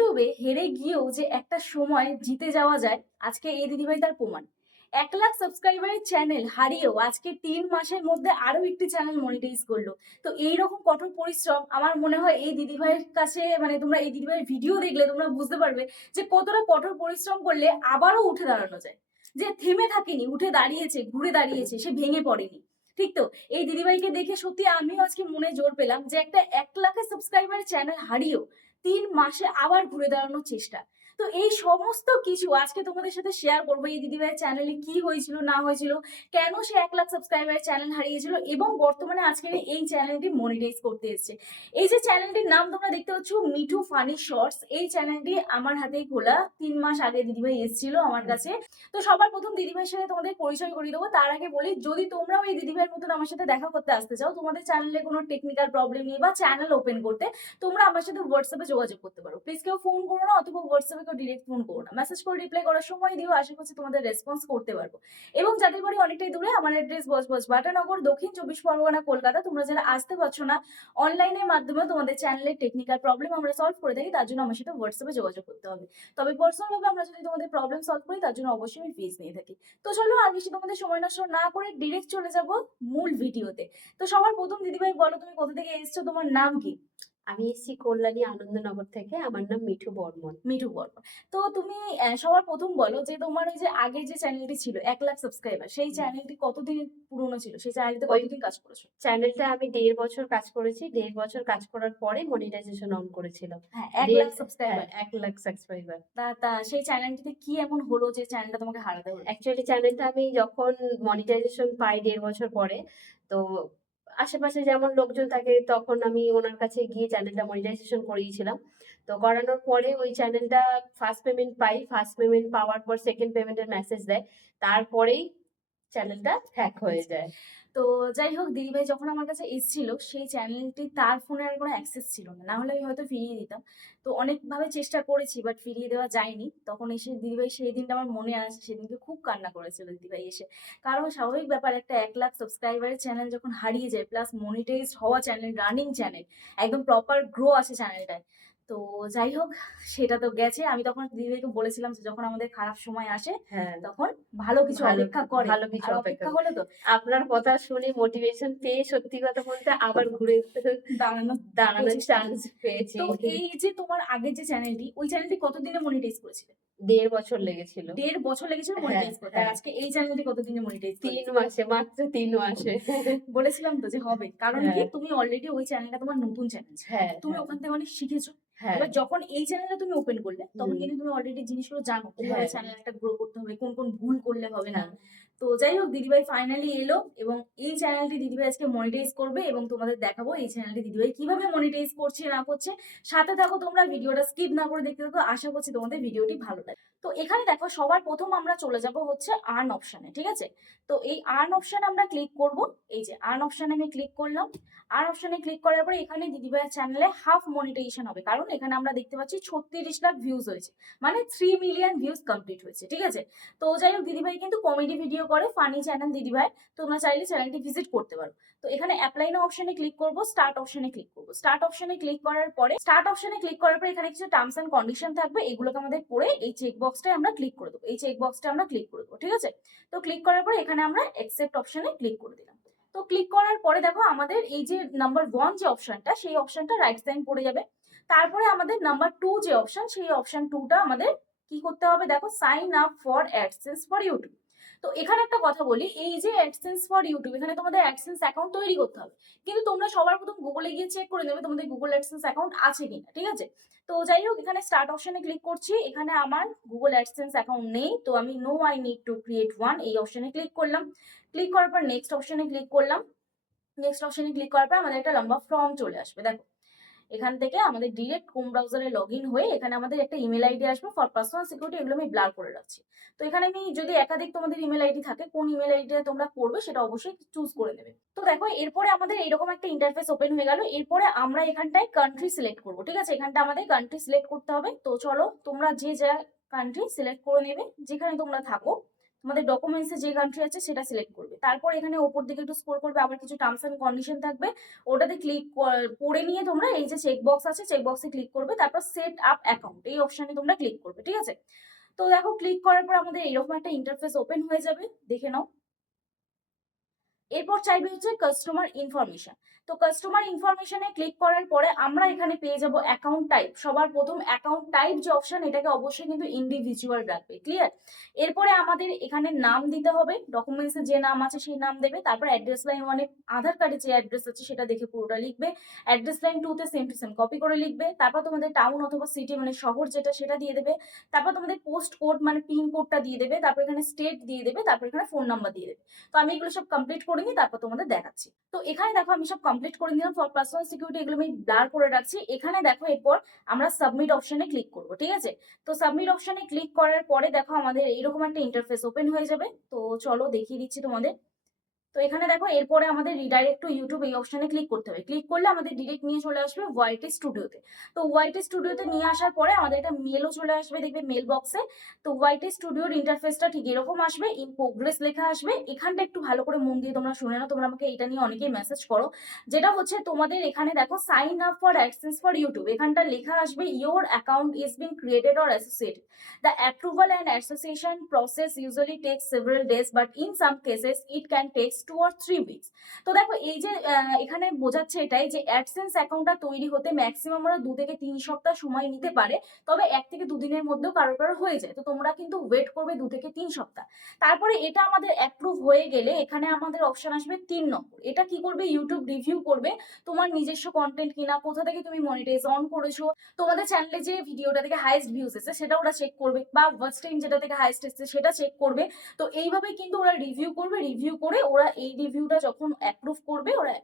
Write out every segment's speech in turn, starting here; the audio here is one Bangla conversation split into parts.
ইউটিউবে হেরে গিয়েও যে একটা সময় জিতে যাওয়া যায়, আজকে এই দিদিভাই তার প্রমাণ। এক লাখ সাবস্ক্রাইবারের চ্যানেল হারিয়েও আজকে তিন মাসের মধ্যে আরও একটি চ্যানেল মনিটাইজ করল। তো এই রকম কঠোর পরিশ্রম আমার মনে হয় এই দিদিভাইয়ের কাছে মানে তোমরা এই দিদিভাইয়ের ভিডিও দেখলে তোমরা বুঝতে পারবে যে কতটা কঠোর পরিশ্রম করলে আবারও উঠে দাঁড়ানো যায়। যে থেমে থাকেনি, উঠে দাঁড়িয়েছে, ঘুরে দাঁড়িয়েছে, সে ভেঙে পড়েনি। ঠিক তো? এই দিদিভাইকে দেখে সত্যি আমিও আজকে মনে জোর পেলাম যে একটা এক লাখের সাবস্ক্রাইবারের চ্যানেল হারিয়েও তিন মাসে আবার ঘুরে দাঁড়ানোর চেষ্টা। তো এই সমস্ত কিছু আজকে তোমাদের সাথে শেয়ার করব। এই দিদিভাইয়ের চ্যানেলে কি হয়েছিল, না হয়েছিল, কেন সে এক লাখ সাবস্ক্রাইবারের চ্যানেল হারিয়েছিল এবং বর্তমানে আজকে এই চ্যানেলটি মনিটাইজ করতে এসেছে। এই যে চ্যানেলটির নাম তোমরা দেখতে পাচ্ছ, মিঠু ফানি শর্টস এই চ্যানেলটি আমার হাতেই খোলা। তিন মাস আগে দিদিভাই এসেছিল আমার কাছে। তো সবার প্রথম দিদিভাইয়ের সাথে তোমাদের পরিচয় করিয়ে দেবো। তার আগে বলি, যদি তোমরাও এই দিদিভাইয়ের মতন আমার সাথে দেখা করতে আসতে চাও, তোমাদের চ্যানেলে কোনো টেকনিক্যাল প্রবলেম নেই বা চ্যানেল ওপেন করতে, তোমরা আমার সাথে হোয়াটসঅ্যাপে যোগাযোগ করতে পারো। প্লিজ কেউ ফোন করো না অথবা হোয়াটসঅ্যাপে কেউ ডিরেক্ট ফোন করো না। মেসেজ করে রিপ্লাই করার সময় দিও, আশা করছি তোমাদের রেসপন্স করতে পারব। এবং যাদের বাড়ি অনেকটাই দূরে, আমার অ্যাড্রেস বজবজ বাটানগর, দক্ষিণ চব্বিশ পরগনা, কলকাতা, তোমরা যারা আসতে পারছ না অনলাইনের মাধ্যমে তোমাদের চ্যানেলের টেকনিক্যাল প্রবলেম আমরা সলভ করে থাকি, তার জন্য আমার সাথে হোয়াটসঅ্যাপে যোগাযোগ করতে হবে। তবে পার্সোনাল ভাবে আমরা যদি তোমাদের প্রবলেম সলভ করি, তার জন্য অবশ্যই আমি ফিস নিয়ে থাকি। তো চলো, আর বেশি তোমাদের সময় নষ্ট না করে ডিরেক্ট চলে যাব মূল ভিডিওতে তো সবার প্রথম দিদিভাই, বলো তুমি কোথা থেকে এসছো, তোমার নাম কি? আমি এসেছি কল্যাণী আনন্দনগর থেকে। আমার নাম মিঠু বর্মন। মিঠু বর্মন। তো তুমি সবার প্রথম বলো যে তোমার ওই যে আগে যে চ্যানেলটি ছিল এক লাখ সাবস্ক্রাইবার সেই চ্যানেলটি কতদিন পুরনো ছিল? সেই চ্যানেলটিতে ওই- কতদিন কাজ করেছ? চ্যানেলটা আমি দেড় বছর কাজ করেছি। দেড় বছর কাজ করার পরে মনিটাইজেশন অন করেছিলাম হ্যাঁ এক লাখ সাবস্ক্রাইবার হ্যাঁ, এক লাখ সাবস্ক্রাইবার তা তা সেই চ্যানেলটিতে কি এমন হলো যে চ্যানেলটা তোমাকে হারাতে হলো? অ্যাকচুয়ালি চ্যানেলটা আমি যখন মনিটাইজেশন পাই দেড় বছর পরে তো আশেপাশে যেমন লোকজন থাকে তখন আমি ওনার কাছে গিয়ে চ্যানেলটা মনিটাইজেশন করিয়েছিলাম। তো করানোর পরে ওই চ্যানেলটা ফার্স্ট পেমেন্ট পাই। ফার্স্ট পেমেন্ট পাওয়ার পর সেকেন্ড পেমেন্টের মেসেজ দেয়। তারপরেই চ্যানেলটা হ্যাক হয়ে যায়। তো যাই হোক দিদিভাই যখন আমার কাছে এসেছিল, সেই চ্যানেলটি তার ফোনে আর কোনো অ্যাক্সেস ছিল না। না হলে আমি হয়তো ফিরিয়ে দিতাম। তো অনেকভাবে চেষ্টা করেছি বাট ফিরিয়ে দেওয়া যায়নি। তখন এসে দিদিভাই সেই দিনটা আমার মনে আছে, সেদিনকে খুব কান্না করেছিল দিদিভাই এসে। কারণ স্বাভাবিক ব্যাপার, একটা এক লাখ সাবস্ক্রাইবারের চ্যানেল যখন হারিয়ে যায় প্লাস মনিটাইজ হওয়া চ্যানেল রানিং চ্যানেল একদম প্রপার গ্রো আছে চ্যানেলটায় তো যাই হোক সেটা তো গেছে। আমি তখন দিদিকে বলেছিলাম যে যখন আমাদের খারাপ সময় আসে হ্যাঁ। তখন ভালো কিছু অপেক্ষা করে। ভালো কিছু অপেক্ষা হলো তো। আপনার কথা শুনে মোটিভেশন পেয়ে সত্যি কথা বলতে আবার ঘুরে দাঁড়ানো দাঁড়ানোর চান্স পেয়েছি। তো এই যে তোমার আগের যে চ্যানেলটি ওই চ্যানেলটি কতদিনে মনিটাইজ করেছিল? দেড় বছর লেগেছিল। দেড় বছর লেগেছিল হ্যাঁ, মনিটাইজ করতে। আর হ্যাঁ। আজকে এই চ্যানেলটি কতদিনে মনিটাইজ তিন মাসে মাত্র তিন মাসে। বলেছিলাম তো যে হবে। কারণ কি হ্যাঁ। তুমি অলরেডি ওই চ্যানেলটা তোমার নতুন চ্যানেল হ্যাঁ তুমি হ্যাঁ, ওখান থেকে অনেক শিখেছো। হ্যাঁ এবার যখন এই চ্যানেলটা তুমি ওপেন করলে তখন কিন্তু তুমি অলরেডি জিনিসগুলো জানো হ্যাঁ। চ্যানেল একটা গ্রো করতে হবে কোন কোন ভুল করলে হবে না হ্যাঁ। তো যাই হোক, দিদিভাই ফাইনালি এলো এবং এই চ্যানেলটি দিদিভাই আজকে মনিটাইজ করবে এবং তোমাদের দেখাবো এই চ্যানেলটি দিদিভাই কীভাবে মনিটাইজ করছে, না করছে। সাথে থাকো তোমরা, ভিডিওটা স্কিপ না করে দেখতে থাকো। আশা করছি তোমাদের ভিডিওটি ভালো লাগে তো এখানে দেখো, সবার প্রথম আমরা চলে যাব হচ্ছে আর্ন অপশানে ঠিক আছে? তো এই আর্ন অপশানে আমরা ক্লিক করব। এই যে আর্ন অপশানে আমি ক্লিক করলাম। আর্ন অপশানে ক্লিক করার পরে এখানে দিদিভাইয়ের চ্যানেলে হাফ মনিটাইজেশন হবে। কারণ এখানে আমরা দেখতে পাচ্ছি ছত্রিশ লাখ ভিউজ হয়েছে। মানে থ্রি মিলিয়ন ভিউজ কমপ্লিট হয়েছে, ঠিক আছে? তো যাই হোক, দিদিভাই কিন্তু কমেডি ভিডিও করে ফানি চ্যানেল দিদিভাই, তোমরা চাইলে চ্যানেলটি ভিজিট করতে পারো। তো এখানে অ্যাপ্লাই না অপশনে ক্লিক করব স্টার্ট অপশনে ক্লিক করব। স্টার্ট অপশনে ক্লিক করার পরে স্টার্ট অপশনে ক্লিক করার পরে এখানে কিছু টার্মস এন্ড কন্ডিশন থাকবে, এগুলোকে আমাদের পড়ে এই চেক বক্সটায় আমরা ক্লিক করে দেবো। এই চেক বক্সটা আমরা ক্লিক করে দেবো, ঠিক আছে? তো ক্লিক করার পরে এখানে আমরা অ্যাকসেপ্ট অপশনে ক্লিক করে দিলাম। তো ক্লিক করার পরে দেখো আমাদের এই যে নাম্বার ওয়ান যে অপশনটা সেই অপশনটা রাইট সাইড পড়ে যাবে। তারপরে আমাদের নাম্বার টু যে অপশন সেই অপশন টুটা আমাদের কি করতে হবে? দেখো sign up for AdSense for YouTube তো এখানে একটা কথা বলি, এই যে অ্যাডসেন্স ফর ইউটিউব এখানে তোমাদের অ্যাডসেন্স অ্যাকাউন্ট তৈরি করতে হবে। কিন্তু তোমরা সবার প্রথম গুগলে গিয়ে চেক করে নেবে তোমাদের গুগল অ্যাডসেন্স অ্যাকাউন্ট আছে কিনা, ঠিক আছে? তো যাই হোক, এখানে স্টার্ট অপশনে ক্লিক করছি, এখানে আমার গুগল অ্যাডসেন্স অ্যাকাউন্ট নেই, তো আমি no I need to create one এই অপশনে ক্লিক করলাম। ক্লিক করার পর নেক্সট অপশনে ক্লিক করলাম। নেক্সট অপশনে ক্লিক করার পর আমাদের একটা লম্বা ফর্ম চলে আসবে, দেখো। এখান থেকে আমাদের ডিরেক্ট ক্রোম ব্রাউজারে লগ ইন হয়ে এখানে আমাদের একটা ইমেল আইডি আসবে ফর পার্সোনাল সিকিউরিটি এগুলো আমি ব্লার করে রাখছি। তো এখানে আমি যদি একাধিক তোমাদের ইমেল আইডি থাকে, কোন ইমেল আইডিটা তোমরা করবে সেটা অবশ্যই চুজ করে নেবে। তো দেখো, এরপরে আমাদের এরকম একটা ইন্টারফেস ওপেন হয়ে গেল। এরপরে আমরা এখানটায় কান্ট্রি সিলেক্ট করব, ঠিক আছে? এখানটা আমাদের কান্ট্রি সিলেক্ট করতে হবে। তো চলো, তোমরা যে যা কান্ট্রি সিলেক্ট করে নেবে, যেখানে তোমরা থাকো তোমাদের ডকুমেন্টসে যে কান্ট্রি আছে সেটা সিলেক্ট করবে। তারপর এখানে ওপর দিকে একটু স্কোর করবে, আবার কিছু টার্মস অ্যান্ড কন্ডিশন থাকবে। ওটাতে ক্লিক করে নিয়ে তোমরা এই যে চেক বক্স আছে চেক বক্সে ক্লিক করবে, তারপর সেট আপ অ্যাকাউন্ট এই অপশানে তোমরা ক্লিক করবে, ঠিক আছে? তো দেখো ক্লিক করার পর আমাদের এরকম একটা ইন্টারফেস ওপেন হয়ে যাবে, দেখে নাও। এরপর চাইবে হচ্ছে কাস্টমার ইনফরমেশন তো কাস্টমার ইনফরমেশনে ক্লিক করার পরে আমরা এখানে পেয়ে যাব অ্যাকাউন্ট টাইপ সবার প্রথম অ্যাকাউন্ট টাইপ যে অপশন এটাকে অবশ্যই কিন্তু ইন্ডিভিজুয়াল রাখবে ক্লিয়ার এরপরে আমাদের এখানে নাম দিতে হবে ডকুমেন্টসে যে নাম আছে সেই নাম দেবে, তারপর অ্যাড্রেস লাইন ওয়ানে আধার কার্ডে যে অ্যাড্রেস আছে সেটা দেখে পুরোটা লিখবে অ্যাড্রেস লাইন টুতে সেম টু সেম কপি করে লিখবে, তারপর তোমাদের টাউন অথবা সিটি মানে শহর যেটা সেটা দিয়ে দেবে, তারপর তোমাদের পোস্ট কোড মানে পিন কোডটা দিয়ে দেবে, তারপর এখানে স্টেট দিয়ে দেবে, তারপর এখানে ফোন নাম্বার দিয়ে দেবে। তো আমি এগুলো সব কমপ্লিট করে নিই তারপর তোমাদের দেখাচ্ছি। তো এখানে দেখো আমি সব কমপ্লিট করে নিলাম ফর পার্সোনাল সিকিউরিটি এগুলো আমি ব্লার করে রাখছি। এখানে দেখো এরপর আমরা সাবমিট অপশনে ক্লিক করব, ঠিক আছে? তো সাবমিট অপশনে ক্লিক করার পরে দেখো আমাদের এইরকম একটা ইন্টারফেস ওপেন হয়ে যাবে। তো চলো দেখিয়ে দিচ্ছি তোমাদের। তো এখানে দেখো, এরপরে আমাদের রিডাইরেক্ট টু ইউটিউব এই অপশনে ক্লিক করতে হবে। ক্লিক করলে আমাদের ডিরেক্ট নিয়ে চলে আসবে ওয়াইটি স্টুডিওতে তো। ওয়াইটি স্টুডিওতে নিয়ে আসার পরে আমাদের একটা মেলও চলে আসবে, দেখবে মেল বক্সে তো ওয়াইটি স্টুডিওর ইন্টারফেসটা ঠিক এরকম আসবে ইন প্রোগ্রেস লেখা আসবে। এখানটা একটু ভালো করে মন দিয়ে তোমরা শুনে নাও, তোমরা আমাকে এটা নিয়ে অনেকেই মেসেজ করো। যেটা হচ্ছে তোমাদের এখানে দেখো sign up for AdSense for YouTube এখানটা লেখা আসবে your account is being created or associated the approval and association process usually takes several days but in some cases it can takes two or three weeks তো দেখো, এই যে এখানে বোঝাচ্ছে এটাই যে অ্যাডসেন্স অ্যাকাউন্টটা তৈরি হতে ম্যাক্সিমাম ওরা দু থেকে তিন সপ্তাহ সময় নিতে পারে, তবে এক থেকে দুদিনের মধ্যেও কারও কারও হয়ে যায়। তো তোমরা কিন্তু ওয়েট করবে দু থেকে তিন সপ্তাহ। তারপরে এটা আমাদের অ্যাপ্রুভ হয়ে গেলে এখানে আমাদের অপশন আসবে তিন নম্বর। এটা কি করবে? ইউটিউব রিভিউ করবে। তোমার নিজস্ব কন্টেন্ট কিনা, কোথা থেকে তুমি মনিটাইজ অন করেছ, তোমাদের চ্যানেলে যে ভিডিওটা থেকে হাইস্ট ভিউজ এসেছে, সেটা ওরা চেক করবে, বা ওয়াচ টাইম যেটা থেকে হাইস্ট এসেছে, সেটা চেক করবে। তো এইভাবে কিন্তু ওরা রিভিউ করবে রিভিউ করে ওরা এই রিভিউটা যখন অ্যাপ্রুভ করবে ওরা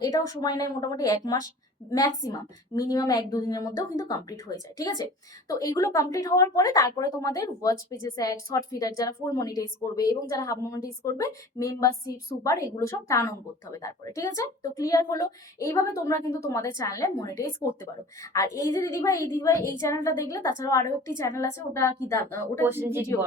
এটাও সময় নেয় মোটামুটি এক মাস ম্যাক্সিমাম মিনিমাম এক দুদিনের মধ্যেও কিন্তু কমপ্লিট হয়ে যায় ঠিক আছে? তো এইগুলো কমপ্লিট হওয়ার পরে তারপরে তোমাদের watch pages ad short feeder যারা ফুল মনিটাইজ করবে এবং যারা হাফ মনিটাইজ করবে মেম্বারশিপ সুপার এগুলো সব টার্ন অন করতে হবে তারপরে ঠিক আছে? তো ক্লিয়ার হলো? এইভাবে তোমরা কিন্তু তোমাদের চ্যানেলে মনিটাইজ করতে পারো। আর এই যে দিদিভাই এই দিদিভাই এই চ্যানেলটা দেখলে তাছাড়াও আরও একটি চ্যানেল আছে ওটা কি ওটা ভিডিও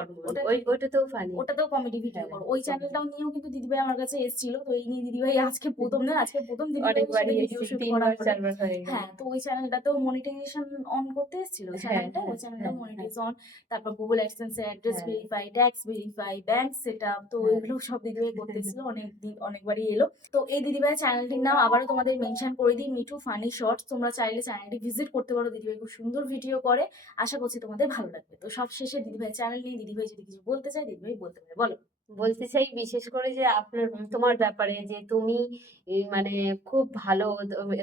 ওইটাতেও ফানি ওটাতেও কমেডি ভিডিও করো। ওই চ্যানেলটাও নিয়েও কিন্তু দিদিভাই আমার কাছে এসেছিল তো এই নিয়ে দিদিভাই আজকে প্রথম না আজকে প্রথম দিদিভাই ভিডিও শুট করার হয়ে তো ওই চ্যানেলটাতেও মনিটাইজেশন অন করতে এসেছিল ওই চ্যানেলটা ওই হ্যাঁ, চ্যানেলটা হ্যাঁ, মনিটাইজ অন তারপর গুগল অ্যাডসেন্স এর address. Verify tax verify bank set up তো হ্যাঁ। এগুলো সব দিদিভাই করতে এসেছিল অনেক দিন অনেকবারই এলো। তো এই দিদিভাই চ্যানেলটির নাম আবারও তোমাদের মেনশন করে দিই মিঠু ফানি শর্টস তোমরা চাইলে চ্যানেলটি ভিজিট করতে পারো দিদিভাই খুব সুন্দর ভিডিও করে। আশা করছি তোমাদের ভালো লাগবে। তো সব শেষে দিদিভাই চ্যানেল নিয়ে দিদিভাই যদি কিছু বলতে চাই দিদিভাই বলতে পারে। বলো। বলতে চাই বিশেষ করে যে আপনার তোমার ব্যাপারে যে তুমি মানে খুব ভালো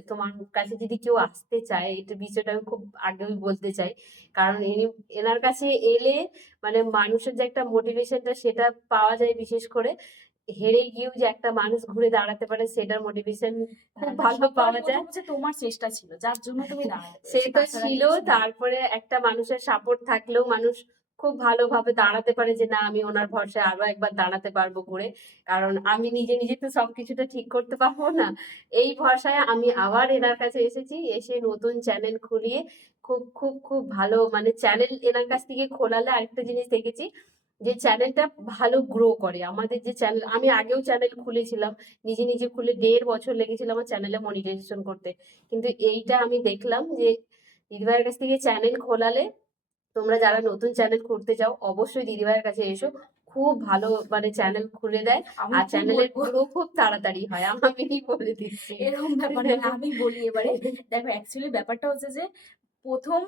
তোমার কাছে যদি কেউ আসতে চায় এটা বিষয়টা আমি খুব আগেই বলতে চাই। কারণ ইনি এনার কাছে এলে মানে মানুষের যে একটা মোটিভেশনটা সেটা পাওয়া যায় বিশেষ করে। হেরে গিয়েও যে একটা মানুষ ঘুরে দাঁড়াতে পারে সেটার মোটিভেশন খুব হ্যাঁ, ভালো পাওয়া যায়। তোমার চেষ্টা ছিল যার জন্য তুমি পেরেছ। সেটা ছিল তারপরে একটা মানুষের সাপোর্ট থাকলেও মানুষ খুব ভালোভাবে দাঁড়াতে পারে যে, না, আমি ওনার ভরসায় আরও একবার দাঁড়াতে পারব করে কারণ আমি নিজে নিজে তো সবকিছুটা ঠিক করতে পারব না। এই ভরসায় আমি আবার এনার কাছে এসেছি, এসে নতুন চ্যানেল খুলিয়ে খুব খুব খুব ভালো মানে চ্যানেল এনার কাছ থেকে খোলালে আরেকটা জিনিস দেখেছি যে, চ্যানেলটা ভালো গ্রো করে। আমাদের যে চ্যানেল, আমি আগেও চ্যানেল খুলেছিলাম, নিজে নিজে খুলে দেড় বছর লেগেছিল আমার চ্যানেলে মনিটাইজেশন করতে। কিন্তু এইটা আমি দেখলাম যে, দিদিভাইয়ের কাছ থেকে চ্যানেল খোলালে তোমরা যারা নতুন চ্যানেল করতে চাও অবশ্যই দিদিভাইয়ের কাছে এসো। খুব ভালো মানে চ্যানেল খুলে দেয়। আর চ্যানেলের? গ্রো খুব তাড়াতাড়ি হয় আমি বলে দিচ্ছি। এরকম ব্যাপারে আমি বলি এবারে। দেখো অ্যাকচুয়ালি ব্যাপারটা হচ্ছে যে প্রথম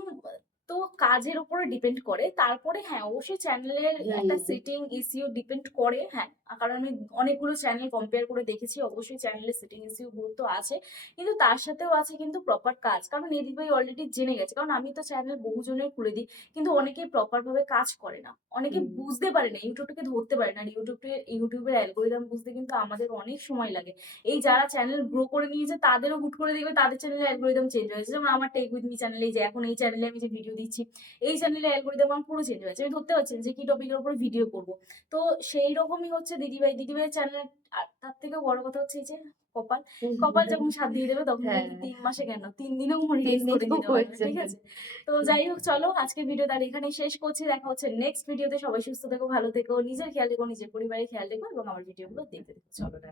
তো কাজের উপরে ডিপেন্ড করে। তারপরে হ্যাঁ অবশ্যই চ্যানেলের একটা। সেটিং ইসিও ডিপেন্ড করে হ্যাঁ। কারণ আমি অনেকগুলো চ্যানেল কম্পেয়ার করে দেখেছি অবশ্যই চ্যানেলের সেটিং ইসিও গুরুত্ব আছে। কিন্তু তার সাথেও আছে কিন্তু প্রপার কাজ। কারণ এদিক ভাই অলরেডি জেনে গেছে। কারণ আমি তো চ্যানেল বহুজনের খুলে দিই কিন্তু অনেকে প্রপার ভাবে কাজ করে না। অনেকে বুঝতে পারে না ইউটিউবটাকে ধরতে পারে না। ইউটিউবে ইউটিউবের অ্যালগোরিদম বুঝতে কিন্তু আমাদের অনেক সময় লাগে। এই যারা চ্যানেল গ্রো করে নিয়েছে তাদেরও হুট করে দেখবে তাদের চ্যানেলের অ্যালগোরিদম চেঞ্জ হয়েছে। যেমন আমার টেক উইথ মি চ্যানেলে যে এখন এই চ্যানেলে আমি যে ভিডিও দিচ্ছি। এই চ্যানেলে অ্যালগোরিদম আমার পুরো চেঞ্জ হয়েছে। আমি ধরতে পারছি যে কি টপিকের উপরে ভিডিও করব। তো সেই রকমই হচ্ছে দিদিভাই। দিদিভাইয়ের চ্যানেল আর তার থেকেও বড় কথা হচ্ছে এই যে কপাল। কপাল যখন সাথ দিয়ে দেবে তখন হ্যাঁ। তিন মাসে কেন? তিন দিনেও মনিটাইজ করে দিতে পারবে ঠিক আছে? তো যাই হোক চলো আজকের ভিডিও তার এখানেই শেষ করছি। দেখা হচ্ছে নেক্সট ভিডিওতে সবাই সুস্থ থেকো ভালো থেকো। নিজের খেয়াল রেখো নিজের পরিবারের খেয়াল রেখো এবং আমার ভিডিওগুলো দেখতে থেকো। চলো টাটা।